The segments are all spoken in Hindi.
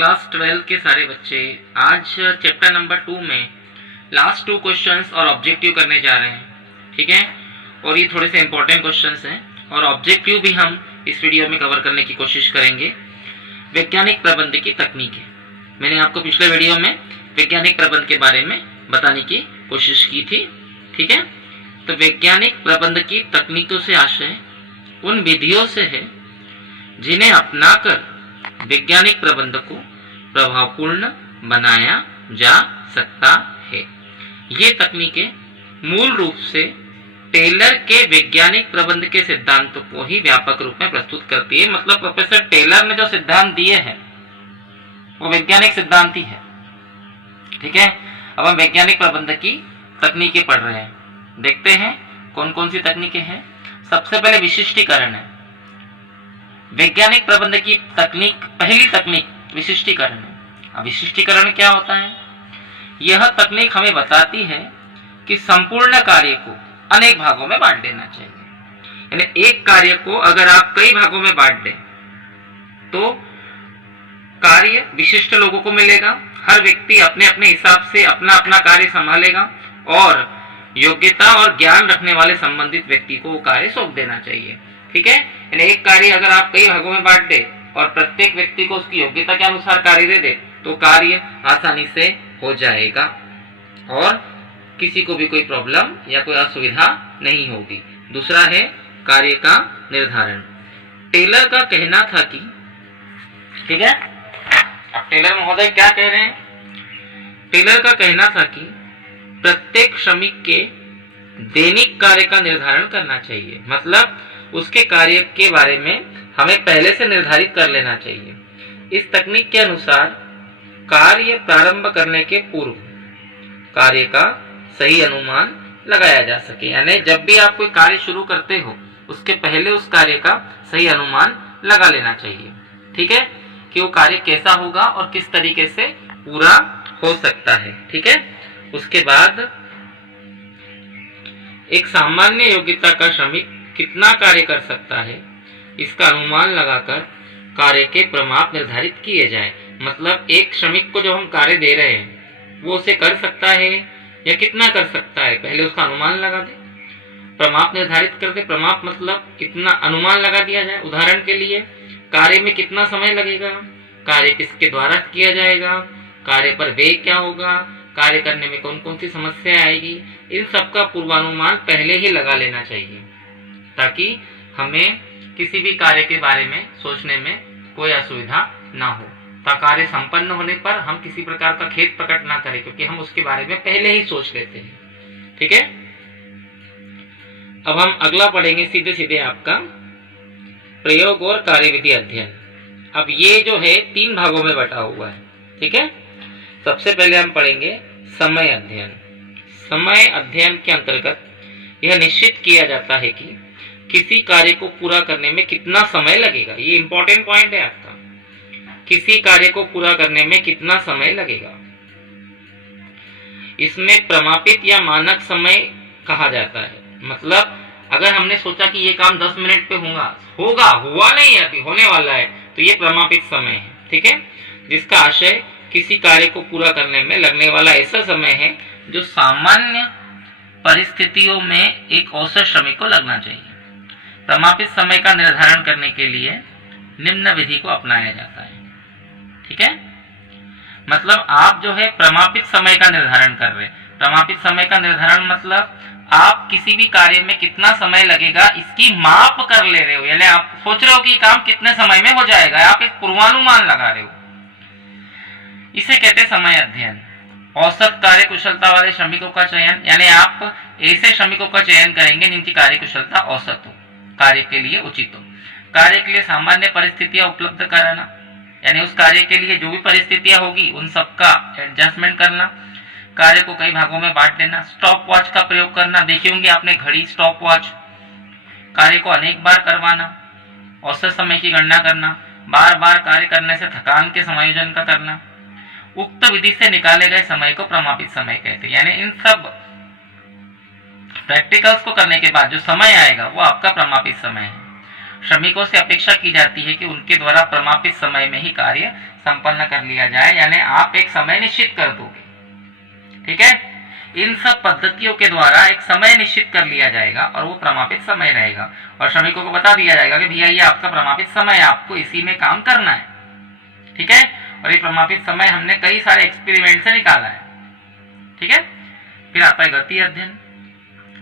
क्लास 12 के सारे बच्चे आज चैप्टर नंबर 2 में लास्ट 2 क्वेश्चंस और ऑब्जेक्टिव करने जा रहे हैं। ठीक है, और ये थोड़े से इंपॉर्टेंट क्वेश्चंस हैं और ऑब्जेक्टिव भी हम इस वीडियो में कवर करने की कोशिश करेंगे। वैज्ञानिक प्रबंध की तकनीकें, मैंने आपको पिछले वीडियो में वैज्ञानिक प्रबंध के बारे में बताने की कोशिश की थी। ठीक है, तो वैज्ञानिक प्रबंध की तकनीकों से आशय उन विधियों से है जिन्हें अपनाकर वैज्ञानिक प्रबंध को प्रभावपूर्ण बनाया जा सकता है। ये तकनीकें मूल रूप से टेलर के वैज्ञानिक प्रबंध के सिद्धांतों को ही व्यापक रूप में प्रस्तुत करती है। मतलब प्रोफेसर टेलर ने जो सिद्धांत दिए हैं वो वैज्ञानिक सिद्धांत ही है। ठीक है, अब हम वैज्ञानिक प्रबंध की तकनीकें पढ़ रहे हैं। देखते हैं कौन कौन सी तकनीकें हैं। सबसे पहले विशिष्टीकरण है। वैज्ञानिक प्रबंध की तकनीक, पहली तकनीक विशिष्टीकरण है। अब विशिष्टीकरण क्या होता है? यह तकनीक हमें बताती है कि संपूर्ण कार्य को अनेक भागों में बांट देना चाहिए। यानी एक कार्य को अगर आप कई भागों में बांट दें तो कार्य विशिष्ट लोगों को मिलेगा। हर व्यक्ति अपने अपने हिसाब से अपना अपना कार्य संभालेगा और योग्यता और ज्ञान रखने वाले संबंधित व्यक्ति को वो कार्य सौंप देना चाहिए। ठीक है, यानी एक कार्य अगर आप कई भागों में बांट दे और प्रत्येक व्यक्ति को उसकी योग्यता के अनुसार कार्य दे दे तो कार्य आसानी से हो जाएगा और किसी को भी कोई प्रॉब्लम या कोई असुविधा नहीं होगी। दूसरा है कार्य का निर्धारण। टेलर का कहना था कि, ठीक है, अब टेलर महोदय क्या कह रहे हैं? टेलर का कहना था कि प्रत्येक श्रमिक के दैनिक कार्य का निर्धारण करना चाहिए। मतलब उसके कार्य के बारे में हमें पहले से निर्धारित कर लेना चाहिए। इस तकनीक के अनुसार कार्य प्रारंभ करने के पूर्व कार्य का सही अनुमान लगाया जा सके। यानी जब भी आप कोई कार्य शुरू करते हो उसके पहले उस कार्य का सही अनुमान लगा लेना चाहिए। ठीक है, कि वो कार्य कैसा होगा और किस तरीके से पूरा हो सकता है। ठीक है, उसके बाद एक सामान्य योग्यता का श्रमिक कितना कार्य कर सकता है इसका अनुमान लगाकर कार्य के प्रमाप निर्धारित किए जाए। मतलब एक श्रमिक को जो हम कार्य दे रहे हैं वो उसे कर सकता है या कितना कर सकता है, पहले उसका अनुमान लगा दे। प्रमाप निर्धारित कर दे। प्रमाप मतलब कितना अनुमान लगा दिया जाए। उदाहरण के लिए कार्य में कितना समय लगेगा, कार्य किसके द्वारा किया जाएगा, कार्य पर व्यय क्या होगा, कार्य करने में कौन कौन सी समस्या आएगी, इन सब का पूर्वानुमान पहले ही लगा लेना चाहिए ताकि हमें किसी भी कार्य के बारे में सोचने में कोई असुविधा ना हो। ताकि कार्य संपन्न होने पर हम किसी प्रकार का खेद प्रकट ना करें क्योंकि हम उसके बारे में पहले ही सोच लेते हैं। ठीक है, अब हम अगला पढ़ेंगे सीधे सीधे आपका प्रयोग और कार्यविधि अध्ययन। अब ये जो है 3 भागों में बटा हुआ है। ठीक है, सबसे पहले हम पढ़ेंगे समय अध्ययन। समय अध्ययन के अंतर्गत यह निश्चित किया जाता है कि किसी कार्य को पूरा करने में कितना समय लगेगा। ये इंपॉर्टेंट पॉइंट है आपका, किसी कार्य को पूरा करने में कितना समय लगेगा। इसमें प्रमापित या मानक समय कहा जाता है। मतलब अगर हमने सोचा कि ये काम 10 मिनट पे हुआ नहीं है, अभी होने वाला है, तो ये प्रमापित समय है। ठीक है, जिसका आशय किसी कार्य को पूरा करने में लगने वाला ऐसा समय है जो सामान्य परिस्थितियों में एक औसत श्रमिक को लगना चाहिए। प्रमापित समय का निर्धारण करने के लिए निम्न विधि को अपनाया जाता है। ठीक है, मतलब आप जो है प्रमापित समय का निर्धारण कर रहे हैं। प्रमापित समय का निर्धारण मतलब आप किसी भी कार्य में कितना समय लगेगा इसकी माप कर ले रहे हो। यानी आप सोच रहे हो कि काम कितने समय में हो जाएगा, आप एक पूर्वानुमान लगा रहे हो। इसे कहते हैं समय अध्ययन। औसत कार्य कुशलता वाले श्रमिकों का चयन, यानी आप ऐसे श्रमिकों का चयन करेंगे जिनकी कार्य कुशलता औसत हो, कार्य के लिए उचित हो। कार्य के लिए सामान्य परिस्थितियां उपलब्ध कराना, यानी उस कार्य के लिए जो भी परिस्थितियां होगी उन सबका एडजस्टमेंट करना। कार्य को कई भागों में बांट देना। स्टॉप वॉच का प्रयोग करना, देखे होंगे आपने घड़ी, स्टॉप वॉच। कार्य को अनेक बार करवाना, औसत समय की गणना करना, बार बार कार्य करने से थकान के समायोजन का करना। उक्त विधि से निकाले गए समय को प्रमापित समय कहते हैं। यानी इन सब प्रैक्टिकल्स को करने के बाद जो समय आएगा वो आपका प्रमापित समय है। श्रमिकों से अपेक्षा की जाती है कि उनके द्वारा प्रमापित समय में ही कार्य संपन्न कर लिया जाए, यानी आप एक समय निश्चित कर दोगे। ठीक है, इन सब पद्धतियों के द्वारा एक समय निश्चित कर लिया जाएगा और वो प्रमापित समय रहेगा और श्रमिकों को बता दिया जाएगा कि भैया ये आपका प्रमापित समय है, आपको इसी में काम करना है। ठीक है, और ये प्रमापित समय हमने कई सारे एक्सपेरिमेंट से निकाला है। ठीक है, फिर आता है गति अध्ययन।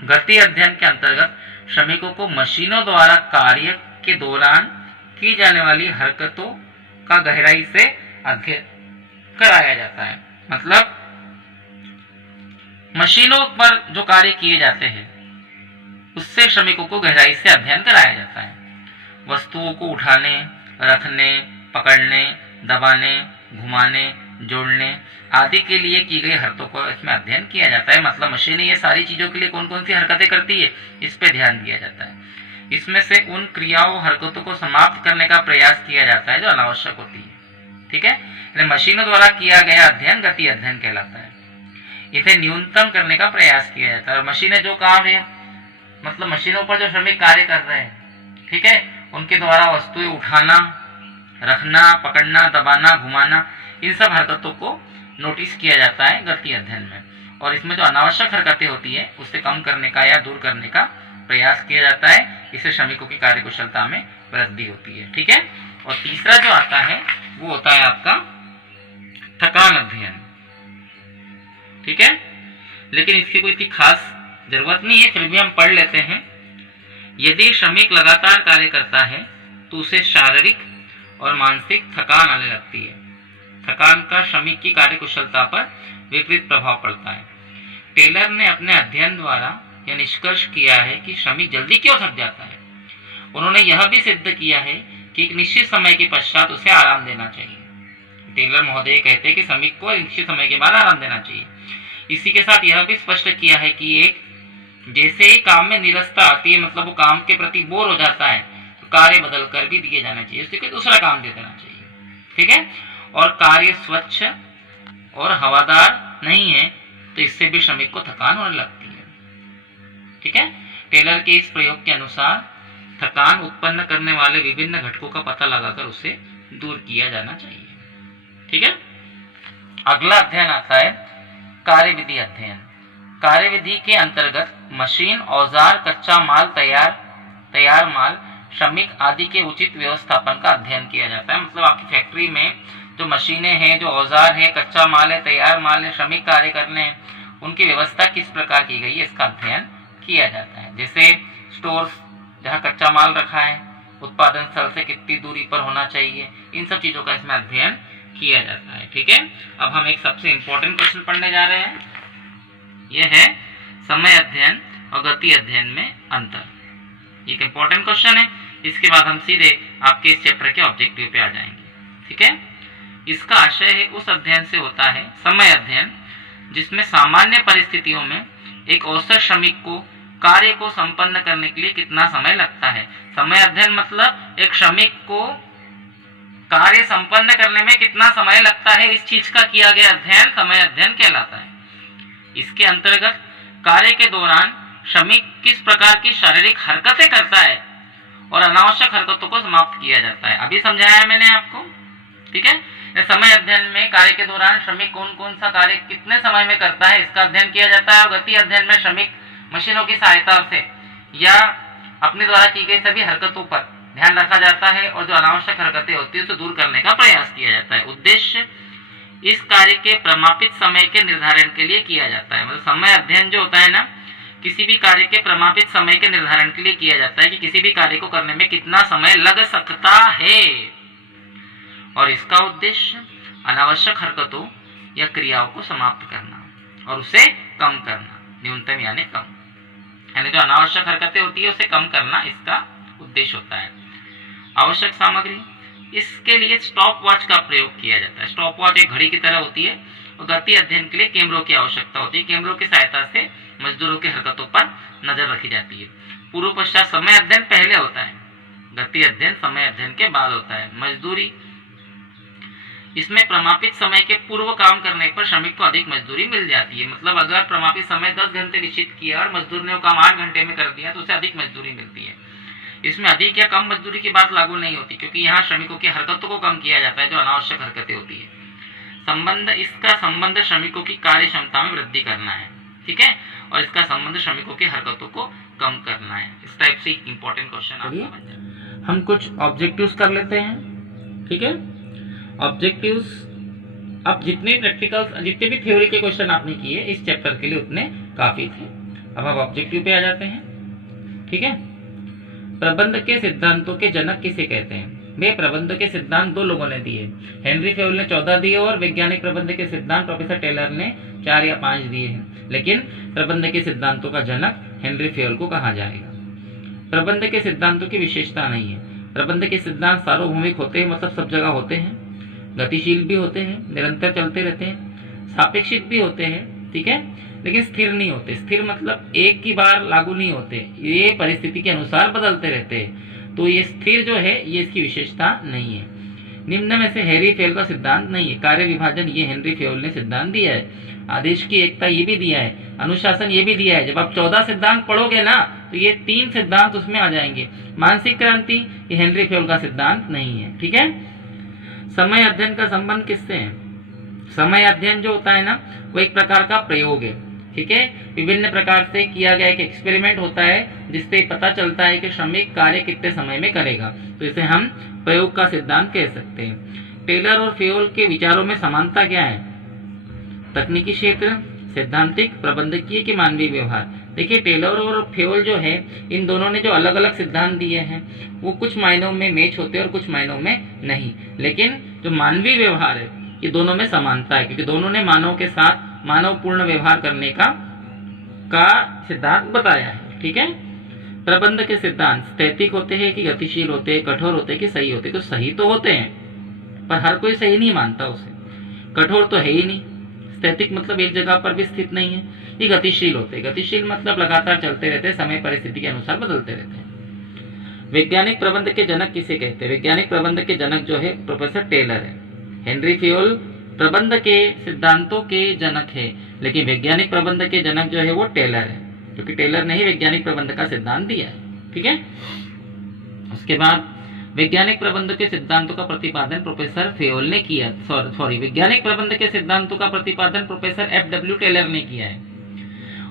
गति अध्ययन के अंतर्गत श्रमिकों को मशीनों द्वारा कार्य के दौरान की जाने वाली हरकतों का गहराई से अध्ययन कराया जाता है। मतलब मशीनों पर जो कार्य किए जाते हैं उससे श्रमिकों को गहराई से अध्ययन कराया जाता है। वस्तुओं को उठाने, रखने, पकड़ने, दबाने, घुमाने, जोड़ने आदि के लिए की गई हरकतों को इसमें अध्ययन किया जाता है। मतलब मशीनें ये सारी चीजों के लिए कौन कौन सी हरकतें करती है, इस पे ध्यान दिया जाता है। इसमें से उन क्रियाओं हरकतों को समाप्त करने का प्रयास किया जाता है जो अनावश्यक होती है। ठीक है, मशीनों द्वारा किया गया अध्ययन गति अध्ययन कहलाता है। इसे न्यूनतम करने का प्रयास किया जाता है और मशीनें जो काम है, मतलब मशीनों पर जो श्रमिक कार्य कर रहे हैं, ठीक है, उनके द्वारा वस्तुएं उठाना, रखना, पकड़ना, दबाना, घुमाना, इन सब हरकतों को नोटिस किया जाता है गति अध्ययन में। और इसमें जो अनावश्यक हरकतें होती है उससे कम करने का या दूर करने का प्रयास किया जाता है। इससे श्रमिकों की कार्यकुशलता में वृद्धि होती है। ठीक है, और तीसरा जो आता है वो होता है आपका थकान अध्ययन। ठीक है, लेकिन इसकी कोई इतनी खास जरूरत नहीं है, फिर भी हम पढ़ लेते हैं। यदि श्रमिक लगातार कार्य करता है तो उसे शारीरिक और मानसिक थकान आने लगती है। थकान का श्रमिक की कार्यकुशलता पर विपरीत प्रभाव पड़ता है। टेलर ने अपने अध्ययन द्वारा यह निष्कर्ष किया है कि श्रमिक जल्दी क्यों थक जाता है। उन्होंने यह भी सिद्ध किया है कि एक निश्चित समय के पश्चात उसे आराम देना चाहिए। टेलर महोदय कहते हैं कि श्रमिक को निश्चित समय के बाद आराम देना चाहिए। इसी के साथ यह भी स्पष्ट किया है कि एक जैसे ही काम में निरस्ता आती है, मतलब वो काम के प्रति बोर हो जाता है, तो कार्य बदल कर भी दिए जाना चाहिए, उससे कोई दूसरा काम दे देना चाहिए। ठीक है, और कार्य स्वच्छ और हवादार नहीं है तो इससे भी श्रमिक को थकान होने लगती है। ठीक है, टेलर के इस प्रयोग के अनुसार थकान उत्पन्न करने वाले विभिन्न घटकों का पता लगाकर उसे दूर किया जाना चाहिए। ठीक है, अगला अध्ययन आता है कार्यविधि अध्ययन। कार्यविधि के अंतर्गत मशीन, औजार, कच्चा माल, तैयार माल, श्रमिक आदि के उचित व्यवस्थापन का अध्ययन किया जाता है। मतलब आपकी फैक्ट्री में जो मशीनें हैं, जो औजार है, कच्चा माल है, तैयार माल है, श्रमिक कार्य करने हैं, उनकी व्यवस्था किस प्रकार की गई है इसका अध्ययन किया जाता है। जैसे स्टोर्स जहाँ कच्चा माल रखा है, उत्पादन स्थल से कितनी दूरी पर होना चाहिए, इन सब चीजों का इसमें अध्ययन किया जाता है। ठीक है, अब हम एक सबसे इंपॉर्टेंट क्वेश्चन पढ़ने जा रहे हैं। यह है समय अध्ययन और गति अध्ययन में अंतर। एक इंपॉर्टेंट क्वेश्चन है। इसके बाद हम सीधे आपके इस चैप्टर के ऑब्जेक्टिव पे आ जाएंगे। ठीक है, इसका आशय है उस अध्ययन से होता है समय अध्ययन जिसमें सामान्य परिस्थितियों में एक औसत श्रमिक को कार्य को संपन्न करने के लिए कितना समय लगता है। समय अध्ययन मतलब एक श्रमिक को कार्य संपन्न करने में कितना समय लगता है, इस चीज का किया गया अध्ययन समय अध्ययन कहलाता है। इसके अंतर्गत कार्य के दौरान श्रमिक किस प्रकार की शारीरिक हरकतें करता है और अनावश्यक हरकतों को समाप्त किया जाता है। अभी समझाया है मैंने आपको। ठीक है, समय अध्ययन में कार्य के दौरान श्रमिक कौन कौन सा कार्य कितने समय में करता है इसका अध्ययन किया जाता है। और गति अध्ययन में श्रमिक मशीनों की सहायता से या अपने द्वारा की गई सभी हरकतों पर ध्यान रखा जाता है और जो अनावश्यक हरकतें होती है उसे दूर करने का प्रयास किया जाता है। उद्देश्य इस कार्य के प्रमापित समय के निर्धारण के लिए किया जाता है। मतलब समय अध्ययन जो होता है ना, किसी भी कार्य के प्रमापित समय के निर्धारण के लिए किया जाता है कि किसी भी कार्य को करने में कितना समय लग सकता है। और इसका उद्देश्य अनावश्यक हरकतों या क्रियाओं को समाप्त करना और उसे कम करना, न्यूनतम यानी कम, यानी जो अनावश्यक हरकतें होती है उसे कम करना इसका उद्देश्य होता है। आवश्यक सामग्री, इसके लिए स्टॉप वॉच का प्रयोग किया जाता है। स्टॉप वॉच एक घड़ी की तरह होती है और गति अध्ययन के लिए कैमरों की आवश्यकता होती है। कैमरों की सहायता से मजदूरों की हरकतों पर नजर रखी जाती है। पूर्व पश्चात समय अध्ययन पहले होता है, गति अध्ययन समय अध्ययन के बाद होता है। मजदूरी, इसमें प्रमापित समय के पूर्व काम करने पर श्रमिक को अधिक मजदूरी मिल जाती है। मतलब अगर प्रमापित समय 10 घंटे निश्चित किया और मजदूर ने वो काम 8 घंटे में कर दिया तो उसे अधिक मजदूरी मिलती है। इसमें अधिक या कम मजदूरी की बात लागू नहीं होती, क्योंकि यहाँ श्रमिकों की हरकतों को कम किया जाता है जो अनावश्यक हरकतें होती है। इसका संबंध श्रमिकों की कार्य क्षमता में वृद्धि करना है, ठीक है, और इसका संबंध श्रमिकों की हरकतों को कम करना है। इस टाइप से इंपॉर्टेंट क्वेश्चन आपका बन जाए। हम कुछ ऑब्जेक्टिव्स कर लेते हैं, ठीक है। ऑब्जेक्टिव्स, अब जितने भी थ्योरी के क्वेश्चन आपने किए इस चैप्टर के लिए उतने काफी थे। अब आप ऑब्जेक्टिव पे आ जाते हैं, ठीक है। प्रबंध के सिद्धांतों के जनक किसे कहते हैं? वे प्रबंध के सिद्धांत दो लोगों ने दिए, हेनरी फेयोल ने 14 दिए और वैज्ञानिक प्रबंध के सिद्धांत प्रोफेसर टेलर ने 4 या 5 दिए हैं, लेकिन प्रबंध के सिद्धांतों का जनक हेनरी फेयोल को कहा जाएगा। प्रबंध के सिद्धांतों की विशेषता नहीं है। प्रबंध के सिद्धांत सार्वभौमिक होते हैं, मतलब सब जगह होते हैं, गतिशील भी होते हैं, निरंतर चलते रहते हैं, सापेक्षिक भी होते हैं, ठीक है, लेकिन स्थिर नहीं होते। स्थिर मतलब एक ही बार लागू नहीं होते, ये परिस्थिति के अनुसार बदलते रहते हैं। तो ये स्थिर जो है ये इसकी विशेषता नहीं है। निम्न में से हेनरी फेयोल का सिद्धांत नहीं है। कार्य विभाजन ये हेनरी फेयोल ने सिद्धांत दिया है। आदेश की एकता ये भी दिया है। अनुशासन ये भी दिया है। जब आप 14 सिद्धांत पढ़ोगे ना तो ये 3 सिद्धांत उसमें आ जाएंगे। मानसिक क्रांति ये हेनरी फेयोल का सिद्धांत नहीं है, ठीक है। समय अध्ययन का संबंध किससे है? समय अध्ययन जो होता है ना वो एक प्रकार का प्रयोग है, ठीक है। विभिन्न प्रकार से किया गया एक एक्सपेरिमेंट होता है जिससे पता चलता है कि श्रमिक कार्य कितने समय में करेगा, तो इसे हम प्रयोग का सिद्धांत कह सकते हैं। टेलर और फेयोल के विचारों में समानता क्या है? तकनीकी क्षेत्र, सैद्धांतिक, प्रबंधकीय कि मानवीय व्यवहार। देखिए टेलर और फेयोल जो है इन दोनों ने जो अलग अलग सिद्धांत दिए हैं वो कुछ मायनों में मैच होते हैं और कुछ मायनों में नहीं, लेकिन जो मानवीय व्यवहार है ये दोनों में समानता है, क्योंकि दोनों ने मानव के साथ मानवपूर्ण व्यवहार करने का सिद्धांत बताया है, ठीक है। प्रबंध के सिद्धांत स्थैतिक होते हैं कि गतिशील होते हैं, कठोर होते हैं कि सही होते हैं? तो सही तो होते हैं पर हर कोई सही नहीं मानता उसे। कठोर तो है ही नहीं, स्थैतिक मतलब एक जगह पर भी स्थित नहीं है। ये गतिशील होते हैं, गतिशील मतलब लगातार चलते रहते हैं, समय परिस्थिति के अनुसार बदलते रहते हैं। वैज्ञानिक प्रबंध के जनक किसे कहते हैं? वैज्ञानिक प्रबंध के जनक जो है प्रोफेसर टेलर है। हेनरी फेयोल प्रबंध के सिद्धांतों के जनक है, लेकिन वैज्ञानिक प्रबंध के जनक जो है वो टेलर है, क्योंकि टेलर ने ही वैज्ञानिक प्रबंध का सिद्धांत दिया है, ठीक है। उसके बाद वैज्ञानिक प्रबंध के सिद्धांतों का प्रतिपादन प्रोफेसर फेयोल ने किया। वैज्ञानिक प्रबंध के सिद्धांतों का प्रतिपादन प्रोफेसर FW टेलर ने किया है।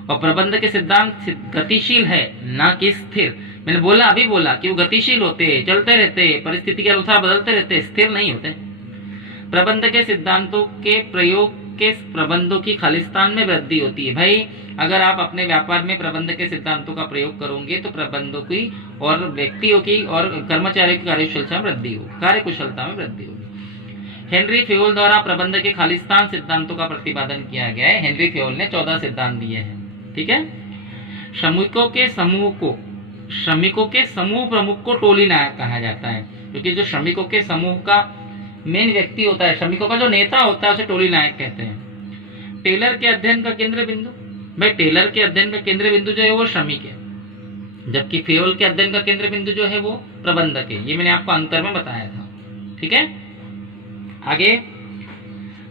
और प्रबंध के सिद्धांत गतिशील है ना कि स्थिर। मैंने अभी बोला कि वो गतिशील होते हैं, चलते रहते हैं, परिस्थिति के अनुसार बदलते रहते हैं, स्थिर नहीं होते। प्रबंध के सिद्धांतों के प्रयोग के प्रबंधों की खालिस्तान में वृद्धि होती है। भाई अगर आप अपने व्यापार में प्रबंध के सिद्धांतों का प्रयोग करोगे तो प्रबंधों की और व्यक्तियों की और कर्मचारियों की कार्यकुशलता में वृद्धि होगी। हेनरी फेयोल द्वारा प्रबंध के खालिस्तान सिद्धांतों का प्रतिपादन किया गया है। हेनरी फेयोल ने 14 सिद्धांत दिए हैं, ठीक है। श्रमिकों के समूह प्रमुख को टोली नायक कहा जाता है, क्योंकि जो श्रमिकों के समूह का मेन व्यक्ति होता है, श्रमिकों का जो नेता होता है उसे टोली नायक कहते हैं। टेलर के अध्ययन का केंद्र बिंदु, भाई टेलर के अध्ययन का केंद्र बिंदु जो है वो श्रमिक है, जबकि फेयोल के अध्ययन का केंद्र बिंदु जो है वो प्रबंधक है। ये मैंने आपको अंतर में बताया था, ठीक है। आगे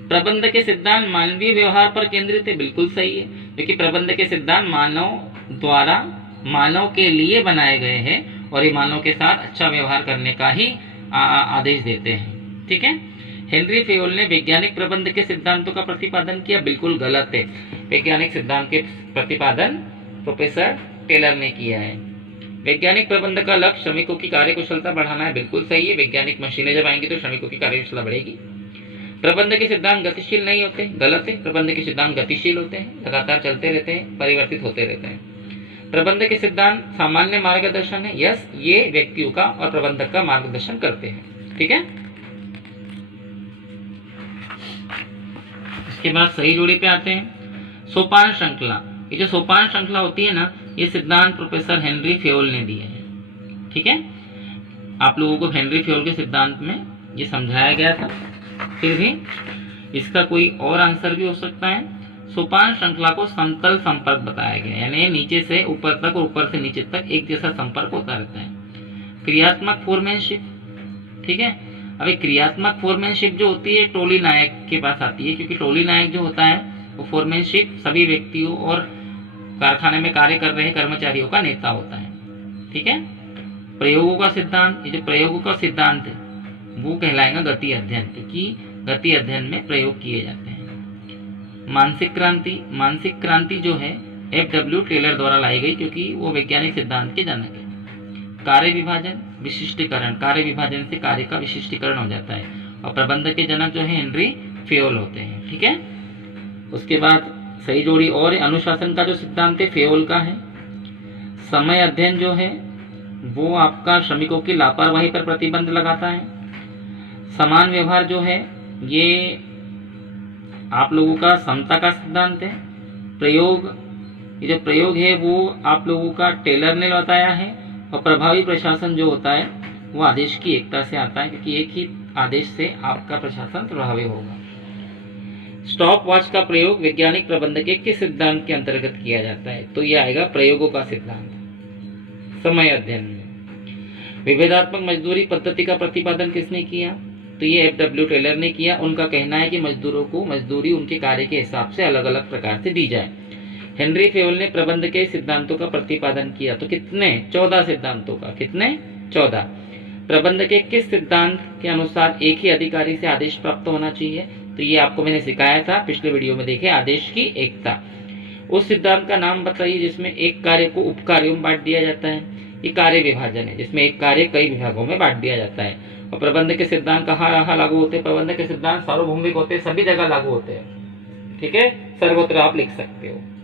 प्रबंध के सिद्धांत मानवीय व्यवहार पर केंद्रित है, बिल्कुल सही है, क्योंकि प्रबंध के सिद्धांत मानव द्वारा मानव के लिए बनाए गए हैं और ये मानव के साथ अच्छा व्यवहार करने का ही आदेश देते हैं, ठीक है। हेनरी फेयोल ने वैज्ञानिक प्रबंध के सिद्धांतों का प्रतिपादन किया, बिल्कुल गलत है। वैज्ञानिक सिद्धांत के प्रतिपादन प्रोफेसर टेलर ने किया है। वैज्ञानिक प्रबंध का लक्ष्य श्रमिकों की कार्यकुशलता बढ़ाना है, बिल्कुल सही है। वैज्ञानिक मशीनें जब आएंगी तो श्रमिकों की कार्यकुशलता बढ़ेगी। प्रबंध के सिद्धांत गतिशील नहीं होते, गलत है। प्रबंध के सिद्धांत गतिशील होते हैं, लगातार चलते रहते हैं, परिवर्तित होते रहते हैं। प्रबंध के सिद्धांत सामान्य मार्गदर्शन है, यस, ये व्यक्तियों का और प्रबंधक का मार्गदर्शन करते हैं, ठीक है। इसके बाद सही जोड़ी पे आते हैं। सोपान श्रृंखला, ये जो सोपान श्रृंखला होती है ना, ये सिद्धांत प्रोफेसर हेनरी फेयोल ने दिए हैं, ठीक है। आप लोगों को हेनरी फेयोल के सिद्धांत में ये समझाया गया था, फिर भी इसका कोई और आंसर भी हो सकता है। सोपान श्रृंखला को समतल संपर्क बताया गया, यानी नीचे से ऊपर तक और ऊपर से नीचे तक एक जैसा संपर्क होता रहता है। क्रियात्मक फोरमैनशिप, ठीक है। अभी क्रियात्मक फोरमैनशिप जो होती है टोली नायक के पास आती है, क्योंकि टोली नायक जो होता है वो फोरमैनशिप सभी व्यक्तियों और कारखाने में कार्य कर रहे कर्मचारियों का नेता होता है, ठीक है। प्रयोगों का सिद्धांत, ये जो प्रयोगों का सिद्धांत है वो कहलाएगा गति अध्ययन, क्योंकि गति अध्ययन में प्रयोग किए जाते हैं। मानसिक क्रांति, मानसिक क्रांति जो है FW टेलर द्वारा लाई गई, क्योंकि वो वैज्ञानिक सिद्धांत के जनक है। कार्य विभाजन, विशिष्टीकरण, कार्य विभाजन से कार्य का विशिष्टीकरण हो जाता है, और प्रबंध के जनक जो है हेनरी फेयोल होते हैं। ठीक है, उसके बाद सही जोड़ी और अनुशासन का जो सिद्धांत है फेयोल का है। समय अध्ययन जो है वो आपका श्रमिकों की लापरवाही पर प्रतिबंध लगाता है। समान व्यवहार जो है ये आप लोगों का समता का सिद्धांत है। प्रयोग, ये जो प्रयोग है वो आप लोगों का टेलर ने बताया है। और प्रभावी प्रशासन जो होता है वो आदेश की एकता से आता है, क्योंकि एक ही आदेश से आपका प्रशासन प्रभावी होगा। स्टॉप वॉच का प्रयोग वैज्ञानिक प्रबंध के किस सिद्धांत के अंतर्गत किया जाता है? तो ये आएगा प्रयोगों का सिद्धांत। समय अध्ययन में विभेदात्मक मजदूरी पद्धति का प्रतिपादन किसने किया? तो ये FW टेलर ने किया। उनका कहना है कि मजदूरों को मजदूरी उनके कार्य के हिसाब से अलग अलग प्रकार से दी जाए। हेनरी फेयोल ने प्रबंध के सिद्धांतों का प्रतिपादन किया। तो कितने? 14 सिद्धांतों का। कितने? 14। प्रबंध के किस सिद्धांत के अनुसार एक ही अधिकारी से आदेश प्राप्त होना चाहिए? तो ये आपको मैंने सिखाया था पिछले वीडियो में, देखे, आदेश की एकता। उस सिद्धांत का नाम बताइए जिसमें एक कार्य को उप कार्यों में बांट दिया जाता है। ये कार्य विभाजन है, जिसमें एक कार्य कई विभागों में बांट दिया जाता है। और प्रबंध के सिद्धांत कहाँ लागू होते हैं? प्रबंध के सिद्धांत सार्वभौमिक होते हैं, सभी जगह लागू होते हैं। ठीक है, सर्वत्र आप लिख सकते हो।